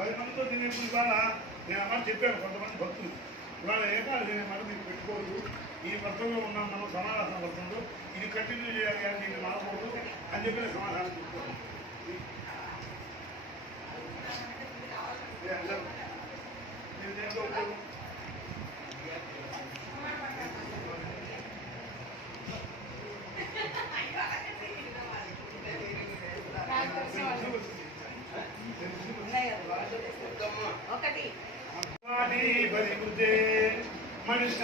పది మందితో తినేప్పుడు ఇవాళ నేను అమ్మ చెప్పాను కొంతమంది భక్తులు. ఇవాళ ఏకాలు తినే మాట మీకు పెట్టుకోవద్దు ఈ వ్రతంలో ఉన్నాం మనం సమాధాన వ్రతంలో ఇది కంటిన్యూ చేయాలి అని నేను మానకూడదు అని చెప్పి సమాధానం చెప్తాను ఏ అందరూ. దేంట్లో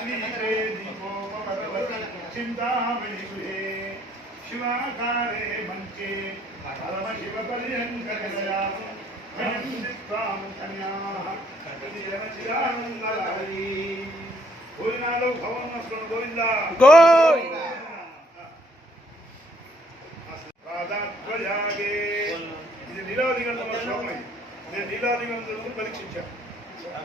మనుష్యే దీపోపవరవతి చింతామణి గృహే శివాకారే మంచే పరమ శివ పర్యంకరయా భయం దిత్వాం కన్యాః చిరానందలహరి గోవినాలు భవన గోవింద గోవింద. రాధాత్వయాగే ఇది నీలాదిగంధంలో శ్లోకం ఇది. నేను నీలాదిగంధం పరీక్షించాను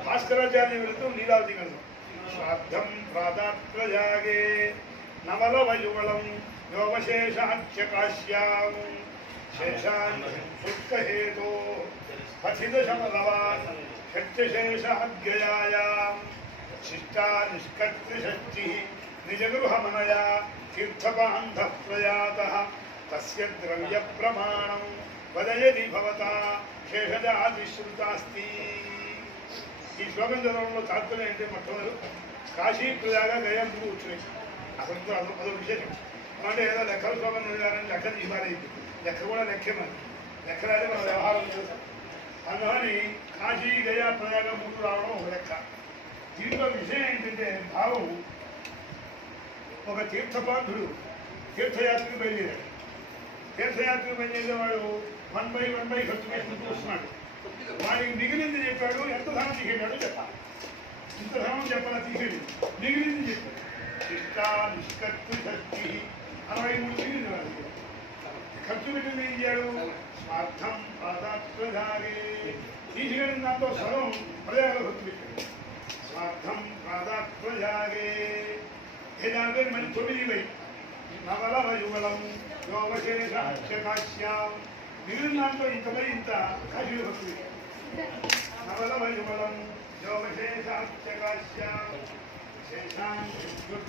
భాస్కరాచార్య వెళుతూ నీలాదిగంధం శ్రాద్ధం ప్రాదాత్వయాగే నవలవయుగళం యోగశేషాఖ్యకాశ్యాం శేషాన్ శుక్లహేతో పథిదశమలవాన్ షట్శేషాగ్యయాయాం శిష్టా నిష్కర్తృషష్టి నిజగృహమనయా తీర్థపాంధ ప్రయాత తస్య ద్రవ్య ప్రమాణం వదయది భవతా శేషజాతిశ్రుతాస్తి ఈ శ్లోకం చదవడంలో తాత్పర్యం అంటే మొట్టమొదలు కాశీ ప్రజాగా గయా ముందు వచ్చినాయి. అసలు అదొక అదో అదో అంటే ఏదో లెక్కల శ్లోకం చదివారని లెక్క తీసారైంది లెక్క కూడా లెక్కే మరి. రాదే మన వ్యవహారం తెలుసు అందుకని కాశీ గయా ప్రజాగా ముందు రావడం ఒక లెక్క. దీంట్లో విషయం ఏంటంటే భావం ఒక తీర్థపాంధుడు తీర్థయాత్రకు బయలుదేరాడు. తీర్థయాత్రకు బయలుదేరేవాడు వన్ బై వన్ బై ఖర్చు చేసుకుంటూ వస్తున్నాడు వాడికి మిగిలింది చెప్పాడు ఎంత ధనం తీసేటాడు చెప్పాలి. ఇంత ధనం చెప్పాలా తీసేది? మిగిలింది చెప్పాడు. ఇష్టా నిష్కర్తు శక్తి అరవై మూడు మిగిలింది వాడికి. ఖర్చు పెట్టింది ఏం చేయాడు? స్వార్థం పాదాత్మధారే తీసుకెళ్ళిన దాంతో సర్వం ప్రజలకు ఖర్చు పెట్టాడు. స్వార్థం పాదాత్మధారే ఏ దానిపై పేరు మళ్ళీ తొమ్మిది వై నవలవ యోగశేష యోగశేషాశ్యాం మిగిలిన దాంట్లో ఇంతపై ఇంత కాశీలో ఖర్చు పెట్టాడు నవలవ యుగలం యోగశేషాశ్యాం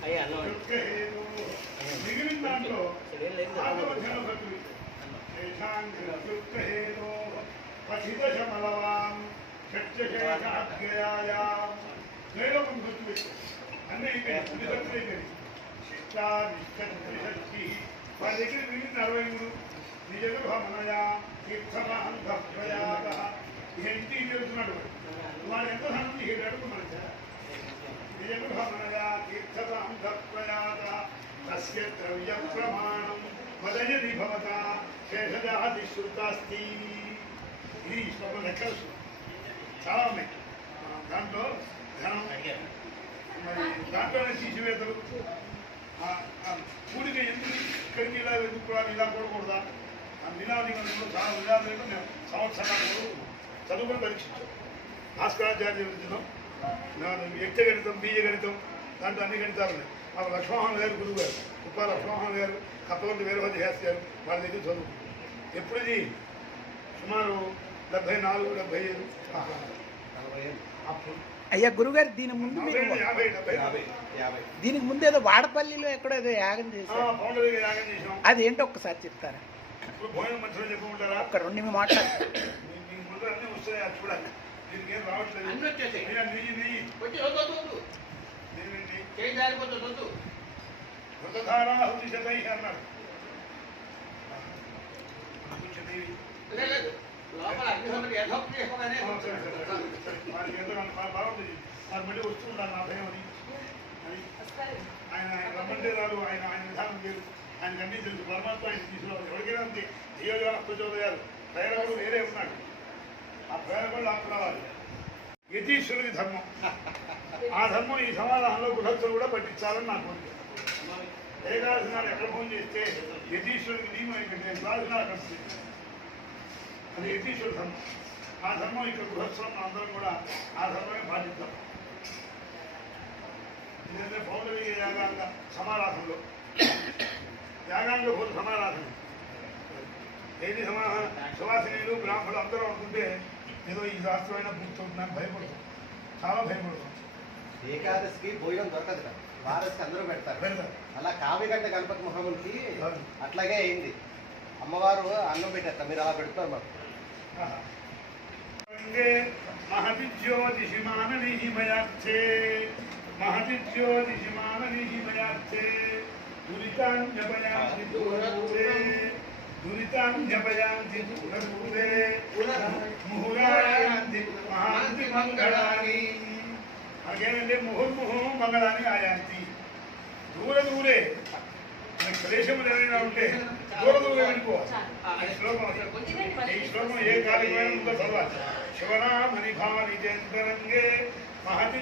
అయ్యా, అన్నం. మిగిలిన దాంట్లో పథిదశమలవాం అన్నీ ఖర్చులు అయిపోయాయి శిక్షా నిష్కర్షి వారి దగ్గర మిగిలిన అరవై మూడు. నిజగృహమనయా తీర్థమాంధ ప్రయాత ఇక చెబుతున్నాడు వాడు ఎంత ధనం తీసేటాడు మనకి నిజగృహమనయా తీర్థమాంధ ప్రయాత తస్య ద్రవ్య ప్రమాణం వదయది భవత. శేషజాతి శుద్ధాస్తి. ఇది శ్లోకం లెక్కలు చాలా ఉన్నాయి. దాంట్లో ధనం మరి దాంట్లోనే తీసివేతలు కూడిక ఎందుకు ఇలా ఎందుకు కూడా ఇలా కూడకూడదా? ఆ నినాదిగంలో చాలా నినాదిగంలో మేము సంవత్సరాలు చదువుకొని పరీక్షించాం. భాస్కరాచార్య విద్యలో గణితం బీజ గణితం దాంట్లో అన్ని గణితాలు ఉన్నాయి. మాకు లక్ష్మోహన్ గారు గురువు గారు ఉప లక్ష్మోహన్ గారు కప్పగొంటి వీరభద్ర శాస్త్రి గారు వాళ్ళ దగ్గర చదువు ఎప్పుడు ఇది? సుమారు డెబ్బై నాలుగు డెబ్బై ఐదు. అప్పుడు అయ్యా గురుగారు దీని ముందు మీరు దీనికి ముందు ఏదో వాడపల్లిలో ఎక్కడో ఏదో యాగం ఆ, చేశారు ఏంటో ఒక్కసారి చెప్తారా? ఒక్క రెండు మాట్లాడు. అన్నాడు. బాగుంది మళ్ళీ వస్తుంటాను నా భయం అని ఆయన ఆయన రమ్మంటే రాదు ఆయన ఆయన విధానం లేదు ఆయన అన్నీ తెలుసు పరమాత్మ ఆయన తీసుకురావాలి ఎవరికైనా అంతే దియోజన ప్రచోదయాలు ప్రేరకుడు వేరే ఉన్నాడు ఆ ప్రేరకుడు నాకు రావాలి యతీశ్వరుడి ధర్మం ఆ ధర్మం ఈ సమాధానంలో గృహస్థులు కూడా పట్టించాలని నాకు ఉంది ఏకాదశి నాడు ఎక్కడ ఫోన్ చేస్తే యతీశ్వరుడికి నియమం ఇక్కడ నేను నాడు నాకు అది యతీశ్వరుడు ధర్మం. ఆ ధర్మం ఇక్కడ గృహస్థులం అందరం కూడా ఆ ధర్మమే పాటిద్దాం. ఎందుకంటే పౌర్ణమి యాగాంగ సమారాధనలో. యాగాంగ భూత సమారాధన. ఏది సమాధానం సువాసినీలు బ్రాహ్మణులు అందరూ అనుకుంటే ఏదో ఈ శాస్త్రమైన పూర్తవుతుందని భయపడుతుంది చాలా భయపడుతుంది ఏకాదశికి భోజనం దొరకదు కదా ద్వాదశికి అందరూ పెడతారు. అలా కావిగంట గణపతి మహామునికి అవును. అట్లాగే అయింది. అమ్మవారు అన్నం పెట్టేస్తా మీరు అలా పెడతారు మాకు. మహతి జ్యోతిషి మహతి జ్యోతిషి దురితాన్యపయాంతి దూరదూరే దురితాన్యపయాంతి దూరదూరే ముహురాయాంతి మహాంతి మంగళాని. అలాగేనంటే ముహుర్ముహు మంగళాని ఆయాంతి. దూర దూరే. మనకి ప్రదేశములు ఏమైనా ఉంటే దూర దూరం వెళ్ళిపోవాలి ఈ శ్లోకం అది. ఈ శ్లోకం ఏ ఉందో చదవాలి? శివనామని భావిజేంద్రంగే మహతి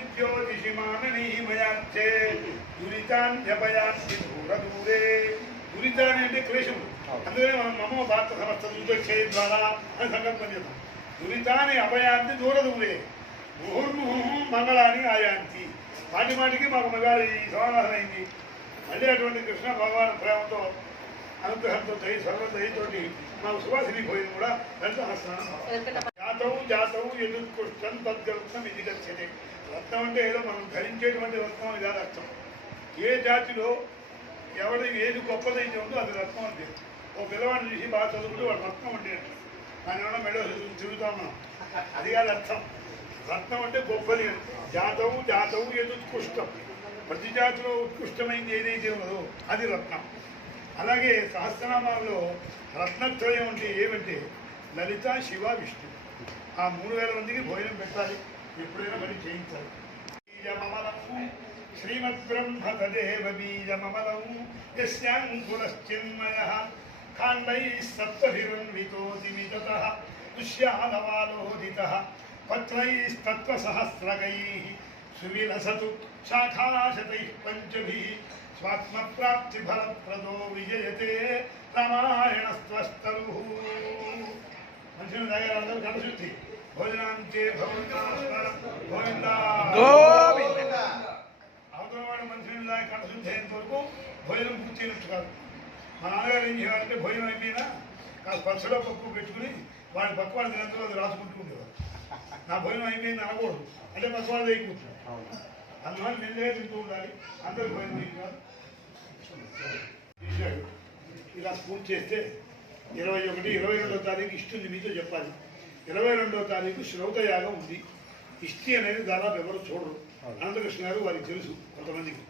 దురితాన్ని అంటే క్లేశములు అందుకనే మనం మమ భారత సమస్త దుర్దక్షయ ద్వారా అని సంకల్పం చేద్దాం. దురితాన్ని అభయాంతి దూర దూరే ముహుర్ముహు మంగళాన్ని ఆయాంతి మాటి మాటికి మాకు మగాడు ఈ సమాధానం అయింది మళ్ళీ అటువంటి కృష్ణ భగవాన్ ప్రేమతో అనుగ్రహంతో దయ సర్వ దయతోటి మాకు సువాసిని పోయింది కూడా దశహస్రం జాతవు జాతవు ఎదుర్కొష్టం తద్గరుత్నం ఇది గచ్చతే. రత్నం అంటే ఏదో మనం ధరించేటువంటి రత్నం అని కాదు అర్థం. ఏ జాతిలో ఎవరి ఏది గొప్పదైతే ఉందో అది రత్నం అంటే. ఓ పిల్లవాడిని చూసి బాగా చదువుకుంటే వాడు రత్నం అంటే అంటారు. దాని చెబుతాం మెడో తిరుగుతాం మనం. అది కాదు అర్థం. రత్నం అంటే గొప్పది అని. జాతవు జాతవు ఎదుర్కొష్టం ప్రతి జాతిలో ఉత్కృష్టమైంది ఏదైతే ఉన్నదో అది రత్నం. అలాగే సహస్రనామాల్లో రత్నత్రయం అంటే ఏమంటే లలిత శివ విష్ణు. ఆ మూడు వేల మందికి భోజనం పెట్టాలి. ఎప్పుడైనా మరి చేయించాలి. శ్రీమద్ శ్రీమద్బ్రహ్మ తదేవ బీజమమలం యస్యాంకులశ్చిన్మయ ఖాండై సప్తభిరన్వితోదిమితత దుష్యాలవాలోదిత పత్రైస్తత్వసహస్రకై సువిలసతు శాఖాశతై పంచభి స్వాత్మప్రాప్తిఫలప్రదో విజయతే రామాయణస్త్వస్తరు మంచిగా దగ్గర అందరూ కలశుద్ధి భోజనాంతే గోవిందా గోవింద అవతల వాడు మంచినీళ్ళు దాకా కలశుద్ధి అయ్యేంత వరకు భోజనం పూర్తయినట్టు కాదు మా నాన్నగారు ఏం చేయాలంటే భోజనం అయిపోయినా కాస్త పచ్చలో పప్పు పెట్టుకుని వాడి పక్క వాళ్ళు అది రాసుకుంటూ ఉండేవారు నా భోజనం అయిపోయింది అనకూడదు అంటే పక్క వాళ్ళు అయిపోతున్నారు అందువల్ల నిన్నే తింటూ ఉండాలి. అందరూ ఇలా పూర్తి చేస్తే ఇరవై ఒకటి ఇరవై రెండో తారీఖు ఇష్టుంది మీతో చెప్పాలి. ఇరవై రెండో తారీఖు శ్రౌత యాగం ఉంది. ఇష్టి అనేది దాదాపు ఎవరు చూడరు. అనంతకృష్ణ గారు వారికి తెలుసు కొంతమందికి.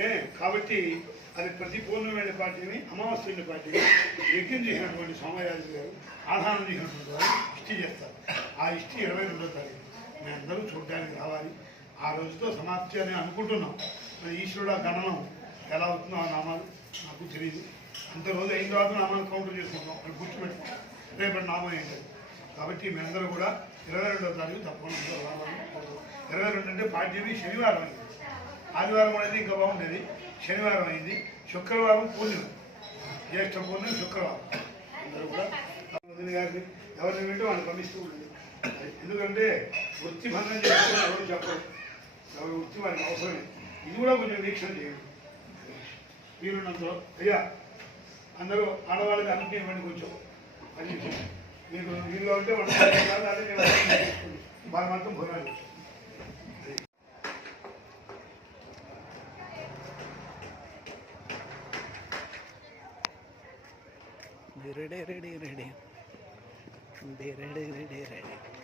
ఏ కాబట్టి అది ప్రతి పౌర్ణమి పార్టీని అమావాస్య పార్టీని యజ్ఞం చేసినటువంటి సోమయాజు గారు ఆధారం చేసినటువంటి వారు ఇష్టి చేస్తారు. ఆ ఇష్టి ఇరవై రెండో తారీఖు. మేము అందరూ చూడడానికి రావాలి. ఆ రోజుతో సమాప్తి అని అనుకుంటున్నాం. ఈశ్వరుడు ఆ గణనం ఎలా అవుతుందో ఆ నామాలు నాకు తెలియదు అంత రోజు అయిన తర్వాత నామాలు కౌంటర్ చేసుకుంటాం అక్కడ గుర్తుపెట్టుకుంటాం రేపటి నామం ఏంటది కాబట్టి మేమందరూ కూడా ఇరవై రెండో తారీఖు తప్పకుండా ఇరవై రెండు అంటే పాడ్యమి శనివారం అయింది ఆదివారం అనేది ఇంకా బాగుండేది. శనివారం అయింది. శుక్రవారం పూర్ణిమ. జ్యేష్ఠ పూర్ణిమ శుక్రవారం. అందరూ కూడా వదిన గారిని ఎవరిని వింటే వాళ్ళని పంపిస్తూ ఉండేది ఎందుకంటే వృత్తి భంగం చేసుకుంటే ఎవరు చెప్పరు. వృత్తి వారికి అవసరమే ఇది కూడా కొంచెం వీక్షణ చేయండి మీరున్నంత అయ్యా అందరూ ఆడవాళ్ళకి అన్నింటి ఇవ్వండి కొంచెం అని మీకు వీళ్ళు అంటే వంట వాళ్ళ మాత్రం భోజనాలు ready ready ready ready ready ready